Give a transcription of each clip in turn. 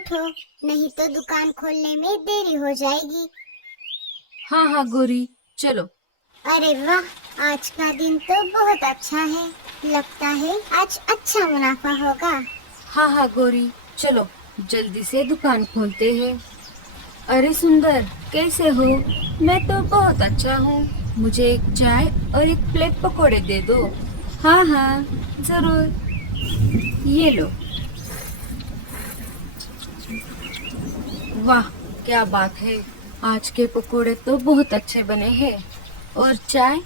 उठो, नहीं तो दुकान खोलने में देरी हो जाएगी। हाँ हाँ गौरी, चलो। अरे वाह, आज का दिन तो बहुत अच्छा है। लगता है आज अच्छा मुनाफा होगा। हाँ हाँ गौरी, चलो जल्दी से दुकान खोलते हैं। अरे सुंदर, कैसे हो? मैं तो बहुत अच्छा हूँ। मुझे एक चाय और एक प्लेट पकोड़े दे दो। हाँ हाँ, जरूर। ये लो। वाह, क्या बात है। आज के पकोड़े तो बहुत अच्छे बने हैं। और चाय?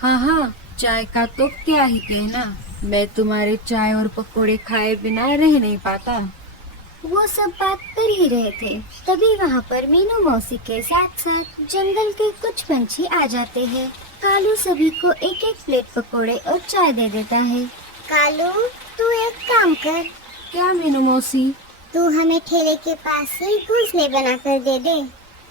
हाँ हाँ, चाय का तो क्या ही कहना। मैं तुम्हारे चाय और पकोड़े खाए बिना रह नहीं पाता। वो सब बात कर ही रहे थे, तभी वहाँ पर मीनू मौसी के साथ साथ जंगल के कुछ पंछी आ जाते हैं। कालू सभी को एक एक प्लेट पकोड़े और चाय दे देता है। कालू, तू एक काम कर, क्या मीनू मौसी? तू हमें ठेले के पास ही घोंसले बना कर दे दे।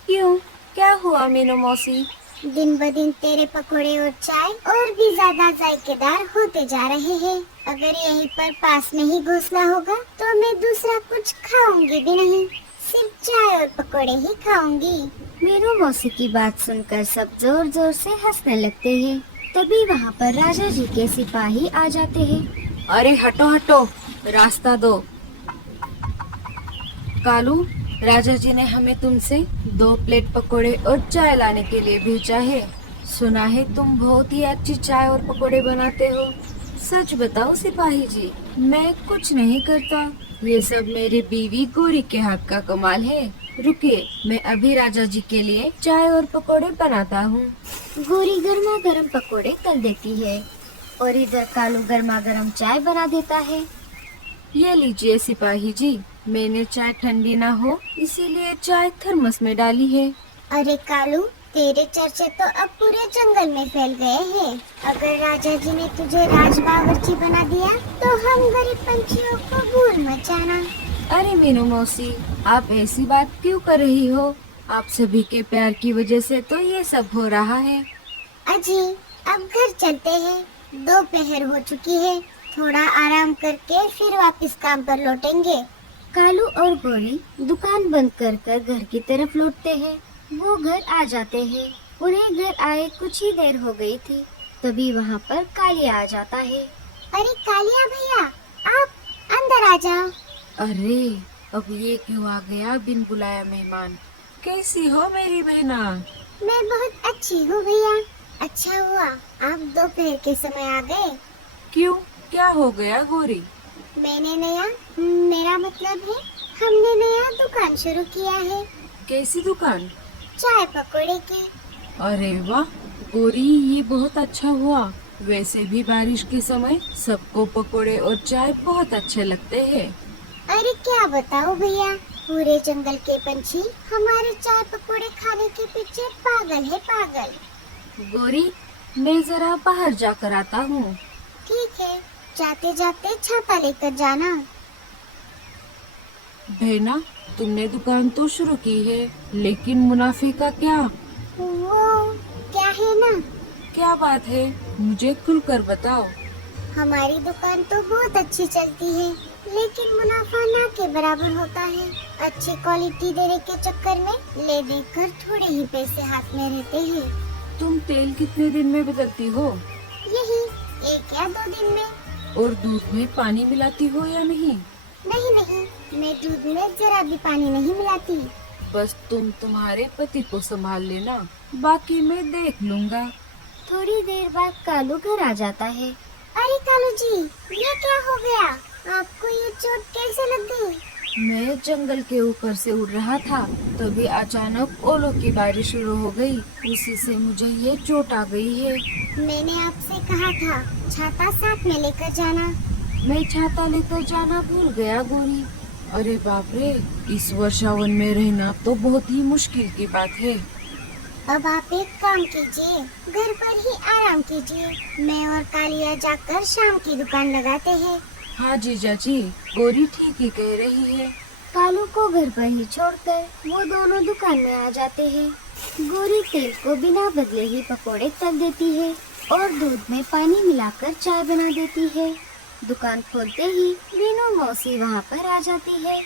क्यों, क्या हुआ मीनू मौसी? दिन ब दिन तेरे पकोड़े और चाय और भी ज्यादा जायकेदार होते जा रहे हैं। अगर यहीं पर पास में ही घोंसला होगा तो मैं दूसरा कुछ खाऊंगी भी नहीं, सिर्फ चाय और पकोड़े ही खाऊंगी। मीनू मौसी की बात सुनकर सब जोर जोर से हंसने लगते हैं। तभी वहाँ पर राजा जी के सिपाही आ जाते हैं। अरे हटो हटो, रास्ता दो। कालू, राजा जी ने हमें तुमसे 2 प्लेट पकोड़े और चाय लाने के लिए भेजा है। सुना है तुम बहुत ही अच्छी चाय और पकोड़े बनाते हो। सच बताओ सिपाही जी, मैं कुछ नहीं करता। ये सब मेरी बीवी गौरी के हाथ का कमाल है। रुकिए, मैं अभी राजा जी के लिए चाय और पकोड़े बनाता हूँ। गोरी गर्मा गर्म पकोड़े तल देती है और इधर कालू गर्मा गर्म चाय बना देता है। ये लीजिए सिपाही जी, मैंने चाय ठंडी ना हो इसीलिए चाय थर्मस में डाली है। अरे कालू, तेरे चर्चे तो अब पूरे जंगल में फैल गए हैं। अगर राजा जी ने तुझे राज बावर्ची बना दिया तो हम गरीब पंछियों को भूल मत जाना। अरे मीनू मौसी, आप ऐसी बात क्यों कर रही हो? आप सभी के प्यार की वजह से तो ये सब हो रहा है। अजी, अब घर चलते हैं, दोपहर हो चुकी है। थोड़ा आराम करके फिर वापस काम पर लौटेंगे। कालू और गोरी दुकान बंद कर कर घर की तरफ लौटते हैं। वो घर आ जाते हैं। उन्हें घर आए कुछ ही देर हो गई थी, तभी वहाँ पर कालिया आ जाता है। अरे कालिया भैया, आप अंदर आ जाओ। अरे, अब ये क्यों आ गया बिन बुलाया मेहमान? कैसी हो मेरी बहना? मैं बहुत अच्छी हूँ भैया। अच्छा हुआ आप दोपहर के समय आ गए। क्यों, क्या हो गया गौरी? मैंने नया मेरा मतलब है हमने नया दुकान शुरू किया है। कैसी दुकान? चाय पकोड़े की। अरे वाह गौरी, ये बहुत अच्छा हुआ। वैसे भी बारिश के समय सबको पकोड़े और चाय बहुत अच्छे लगते हैं। अरे क्या बताओ भैया, पूरे जंगल के पंछी हमारे चाय पकोड़े खाने के पीछे पागल है पागल। गौरी, मैं जरा बाहर जाकर आता हूँ। ठीक है, जाते जाते छाता लेकर जाना। बहना, तुमने दुकान तो शुरू की है, लेकिन मुनाफे का क्या? वो क्या है ना, क्या बात है, मुझे खुलकर बताओ। हमारी दुकान तो बहुत अच्छी चलती है, लेकिन मुनाफा ना के बराबर होता है। अच्छी क्वालिटी देने के चक्कर में ले देकर थोड़े ही पैसे हाथ में रहते हैं। तुम तेल कितने दिन में बदलती हो? यही 1 या 2 दिन में। और दूध में पानी मिलाती हो या नहीं? नहीं नहीं, मैं दूध में जरा भी पानी नहीं मिलाती। बस तुम तुम्हारे पति को संभाल लेना, बाकी मैं देख लूँगा। थोड़ी देर बाद कालू घर आ जाता है। अरे कालू जी, ये क्या हो गया? आपको ये चोट कैसे लग गई? मैं जंगल के ऊपर से उड़ रहा था, तभी अचानक ओलों की बारिश शुरू हो गई। उसी से मुझे ये चोट आ गई है। मैंने आपसे कहा था छाता साथ में लेकर जाना। मैं छाता लेकर जाना भूल गया गौरी। अरे बाप रे, इस वर्षावन में रहना तो बहुत ही मुश्किल की बात है। अब आप एक काम कीजिए, घर पर ही आराम कीजिए। मैं और कालिया जाकर शाम की दुकान लगाते हैं। हाँ जीजा जी, गौरी ठीक ही कह रही है। कालू को घर पर ही छोड़कर वो दोनों दुकान में आ जाते हैं। गोरी तेल को बिना बदले ही पकोड़े तल देती है और दूध में पानी मिलाकर चाय बना देती है। दुकान खोलते ही मीनू मौसी वहाँ पर आ जाती है।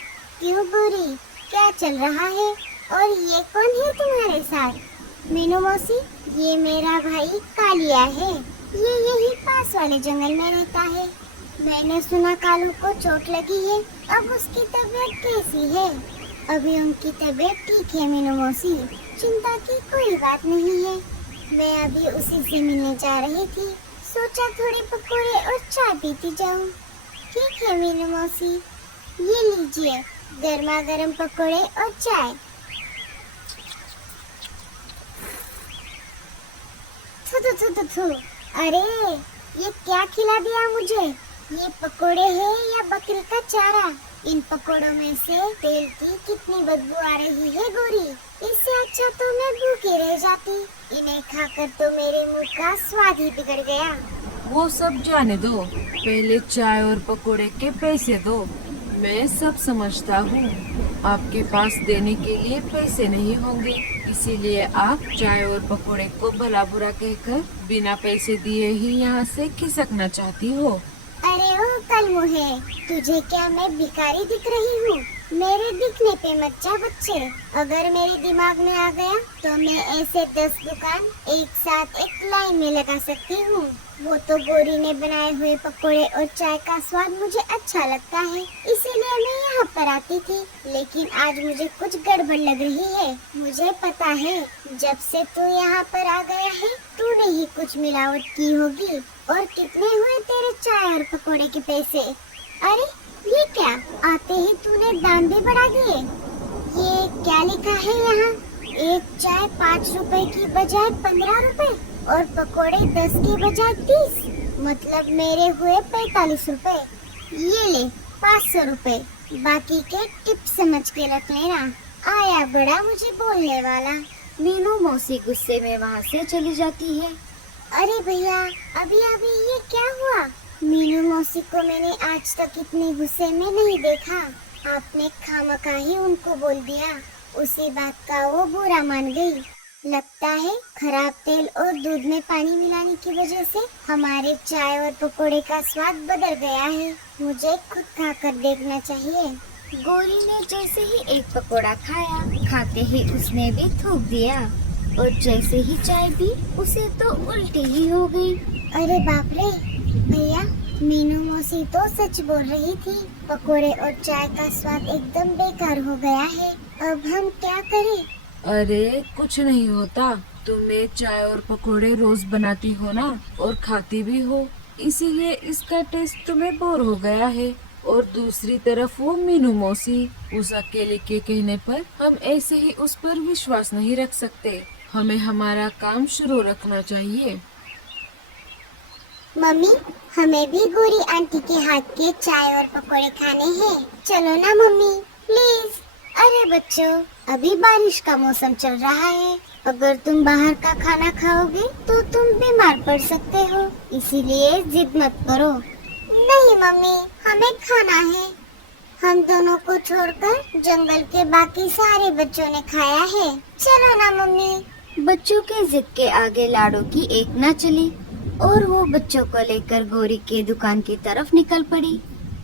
क्यों गोरी, क्या चल रहा है? और ये कौन है तुम्हारे साथ? मीनू मौसी, ये मेरा भाई कालिया है। ये यही पास वाले जंगल में रहता है। मैंने सुना कालू को चोट लगी है, अब उसकी तबीयत कैसी है? अभी उनकी तबीयत ठीक है मीनू मौसी, चिंता की कोई बात नहीं है। मैं अभी उसी से मिलने जा रही थी, सोचा थोड़े पकोड़े और चाय पीती जाऊं। ठीक है मीनू मौसी, ये लीजिए गर्मा गर्म पकोड़े और चाय। थू थू थू थू थू। अरे ये क्या खिला दिया मुझे? ये पकोड़े हैं या बकरी का चारा? इन पकोड़ों में से तेल की कितनी बदबू आ रही है गोरी। इससे अच्छा तो मैं भूखी रह जाती। इन्हें खाकर तो मेरे मुंह का स्वाद ही बिगड़ गया। वो सब जाने दो, पहले चाय और पकोड़े के पैसे दो। मैं सब समझता हूँ, आपके पास देने के लिए पैसे नहीं होंगे, इसीलिए आप चाय और पकोड़े को भला बुरा कहकर बिना पैसे दिए ही यहाँ से खिसकना चाहती हो। अरे ओ कल मुहे, तुझे क्या मैं भिखारी दिख रही हूँ? मेरे दिखने पे मत जा बच्चे। अगर मेरे दिमाग में आ गया तो मैं ऐसे 10 दुकान एक साथ एक लाइन में लगा सकती हूँ। वो तो गोरी ने बनाए हुए पकोड़े और चाय का स्वाद मुझे अच्छा लगता है, इसीलिए मैं यहाँ पर आती थी। लेकिन आज मुझे कुछ गड़बड़ लग रही है। मुझे पता है, जब से तू यहाँ पर आ गया है तूने ही कुछ मिलावट की होगी। और कितने हुए तेरे चाय और पकोड़े के पैसे? अरे ये क्या, आते ही तूने दाम भी बढ़ा दिए। ये क्या लिखा है यहाँ? एक चाय 5 रुपए की बजाय 15 रुपए और पकोड़े 10 की बजाय 30। मतलब मेरे हुए 45 रुपए। ये ले 500 रुपए, बाकी के टिप समझ के रख लेना। आया बड़ा मुझे बोलने वाला। मीनू मौसी गुस्से में वहाँ से चली जाती है। अरे भैया, अभी अभी ये क्या हुआ? मीनू मौसी को मैंने आज तक इतने गुस्से में नहीं देखा। आपने खामखा ही उनको बोल दिया। उसी बात का वो बुरा मान गई। लगता है खराब तेल और दूध में पानी मिलाने की वजह से हमारे चाय और पकोड़े का स्वाद बदल गया है। मुझे खुद खाकर देखना चाहिए। गोरी ने जैसे ही एक पकोड़ा खाया, खाते ही उसने भी थूक दिया और जैसे ही चाय पी उसे तो उल्टी ही हो गई। अरे बाप रे भैया, मीनू मौसी तो सच बोल रही थी। पकोड़े और चाय का स्वाद एकदम बेकार हो गया है। अब हम क्या करें? अरे कुछ नहीं होता, तुम्हें चाय और पकोड़े रोज बनाती हो ना और खाती भी हो, इसीलिए इसका टेस्ट तुम्हें बोर हो गया है। और दूसरी तरफ वो मीनू मौसी, उस अकेले के कहने पर हम ऐसे ही उस पर विश्वास नहीं रख सकते। हमें हमारा काम शुरू रखना चाहिए। मम्मी, हमें भी गोरी आंटी के हाथ के चाय और पकोड़े खाने हैं। चलो ना मम्मी, प्लीज। अरे बच्चों, अभी बारिश का मौसम चल रहा है। अगर तुम बाहर का खाना खाओगे तो तुम बीमार पड़ सकते हो, इसीलिए जिद मत करो। नहीं मम्मी, हमें खाना है। हम दोनों को छोड़कर जंगल के बाकी सारे बच्चों ने खाया है। चलो ना मम्मी। बच्चों के जिद के आगे लाडो की एक न चली और वो बच्चों को लेकर गोरी के दुकान की तरफ निकल पड़ी।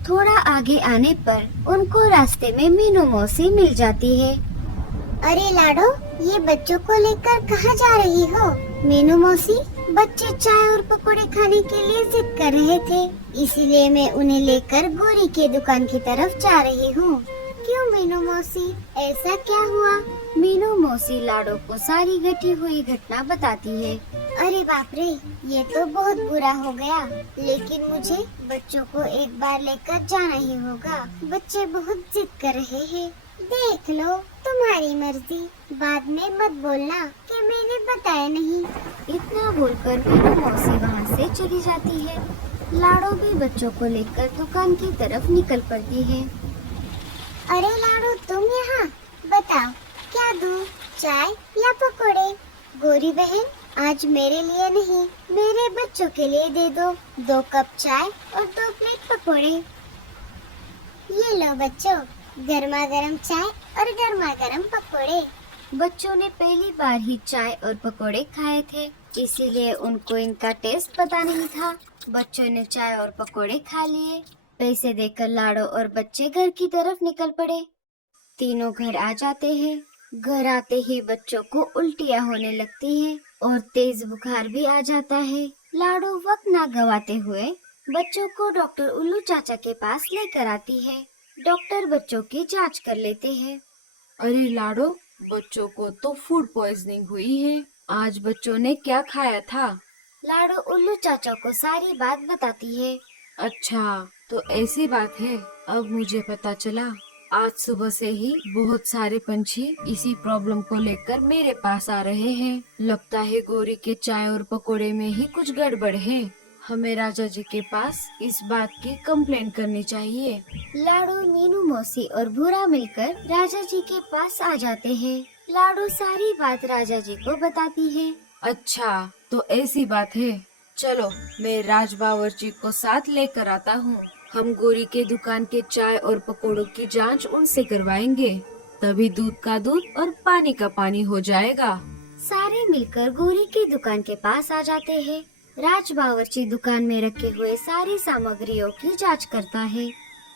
थोड़ा आगे आने पर उनको रास्ते में मीनू मौसी मिल जाती है। अरे लाडो, ये बच्चों को लेकर कहाँ जा रही हो? मीनू मौसी, बच्चे चाय और पकोड़े खाने के लिए जिद कर रहे थे, इसीलिए मैं उन्हें लेकर गोरी के दुकान की तरफ जा रही हूँ। क्यों मीनू मौसी, ऐसा क्या हुआ? मीनू मौसी लाडो को सारी घटी हुई घटना बताती है। अरे बाप रे, ये तो बहुत बुरा हो गया। लेकिन मुझे बच्चों को एक बार लेकर जाना ही होगा। बच्चे बहुत जिद कर रहे हैं। देख लो, तुम्हारी मर्जी। बाद में मत बोलना कि मैंने बताया नहीं। इतना बोलकर मीनू मौसी वहाँ से चली जाती है। लाडो भी बच्चों को लेकर दुकान की तरफ निकल पड़ती है। अरे लाडो, तुम यहाँ? बताओ क्या दूँ, चाय या पकोड़े? गोरी बहन, आज मेरे लिए नहीं, मेरे बच्चों के लिए दे दो। 2 कप चाय और 2 प्लेट पकोड़े। ये लो बच्चों, गर्मा गर्म चाय और गर्मा गर्म पकोड़े। बच्चों ने पहली बार ही चाय और पकोड़े खाए थे, इसीलिए उनको इनका टेस्ट पता नहीं था। बच्चों ने चाय और पकोड़े खा लिए। पैसे देकर लाडो और बच्चे घर की तरफ निकल पड़े। तीनों घर आ जाते हैं। घर आते ही बच्चों को उल्टियाँ होने लगती है और तेज बुखार भी आ जाता है। लाडो वक्त ना गवाते हुए बच्चों को डॉक्टर उल्लू चाचा के पास लेकर आती है। डॉक्टर बच्चों की जांच कर लेते हैं। अरे लाडो, बच्चों को तो फूड पॉइजनिंग हुई है। आज बच्चों ने क्या खाया था? लाडो उल्लू चाचा को सारी बात बताती है। अच्छा, तो ऐसी बात है। अब मुझे पता चला। आज सुबह से ही बहुत सारे पंछी इसी प्रॉब्लम को लेकर मेरे पास आ रहे हैं। लगता है गौरी के चाय और पकोड़े में ही कुछ गड़बड़ है। हमें राजा जी के पास इस बात की कंप्लेन करनी चाहिए। लाडो, मीनू मौसी और भूरा मिलकर राजा जी के पास आ जाते हैं। लाडो सारी बात राजा जी को बताती है। अच्छा, तो ऐसी बात है। चलो, मैं राज बावर्ची को साथ लेकर आता हूँ। हम गोरी के दुकान के चाय और पकोड़ों की जांच उनसे करवाएंगे। तभी दूध का दूध और पानी का पानी हो जाएगा। सारे मिलकर गोरी की दुकान के पास आ जाते हैं। राज बावर्ची दुकान में रखे हुए सारी सामग्रियों की जांच करता है।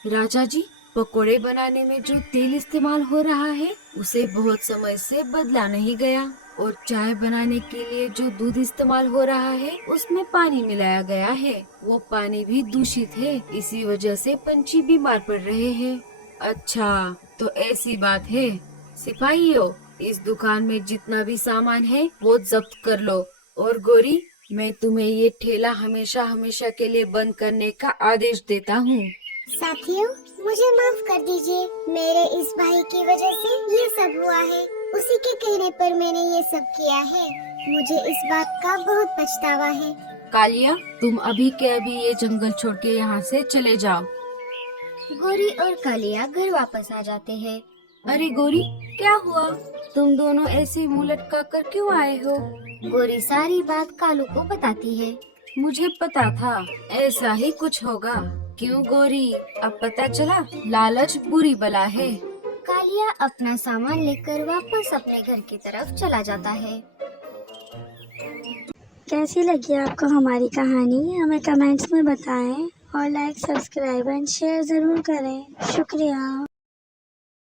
राजा जी, पकोड़े बनाने में जो तेल इस्तेमाल हो रहा है उसे बहुत समय से बदला नहीं गया, और चाय बनाने के लिए जो दूध इस्तेमाल हो रहा है उसमें पानी मिलाया गया है। वो पानी भी दूषित है। इसी वजह से पंछी बीमार पड़ रहे हैं। अच्छा, तो ऐसी बात है। सिपाहियों, इस दुकान में जितना भी सामान है वो जब्त कर लो। और गोरी, मैं तुम्हें ये ठेला हमेशा हमेशा के लिए बंद करने का आदेश देता हूँ। साथियों, मुझे माफ कर दीजिए। मेरे इस भाई की वजह से ये सब हुआ है। उसी के कहने पर मैंने ये सब किया है। मुझे इस बात का बहुत पछतावा है। कालिया, तुम अभी के अभी ये जंगल छोड़ के यहाँ से चले जाओ। गोरी और कालिया घर वापस आ जाते हैं। अरे गोरी, क्या हुआ? तुम दोनों ऐसे मुंह लटका कर क्यों आए हो? गोरी सारी बात कालू को बताती है। मुझे पता था ऐसा ही कुछ होगा। क्यों गोरी, अब पता चला? लालच बुरी बला है। कालिया अपना सामान लेकर वापस अपने घर की तरफ चला जाता है। कैसी लगी आपको हमारी कहानी? हमें कमेंट्स में बताएं और लाइक, सब्सक्राइब एंड शेयर ज़रूर करें। शुक्रिया।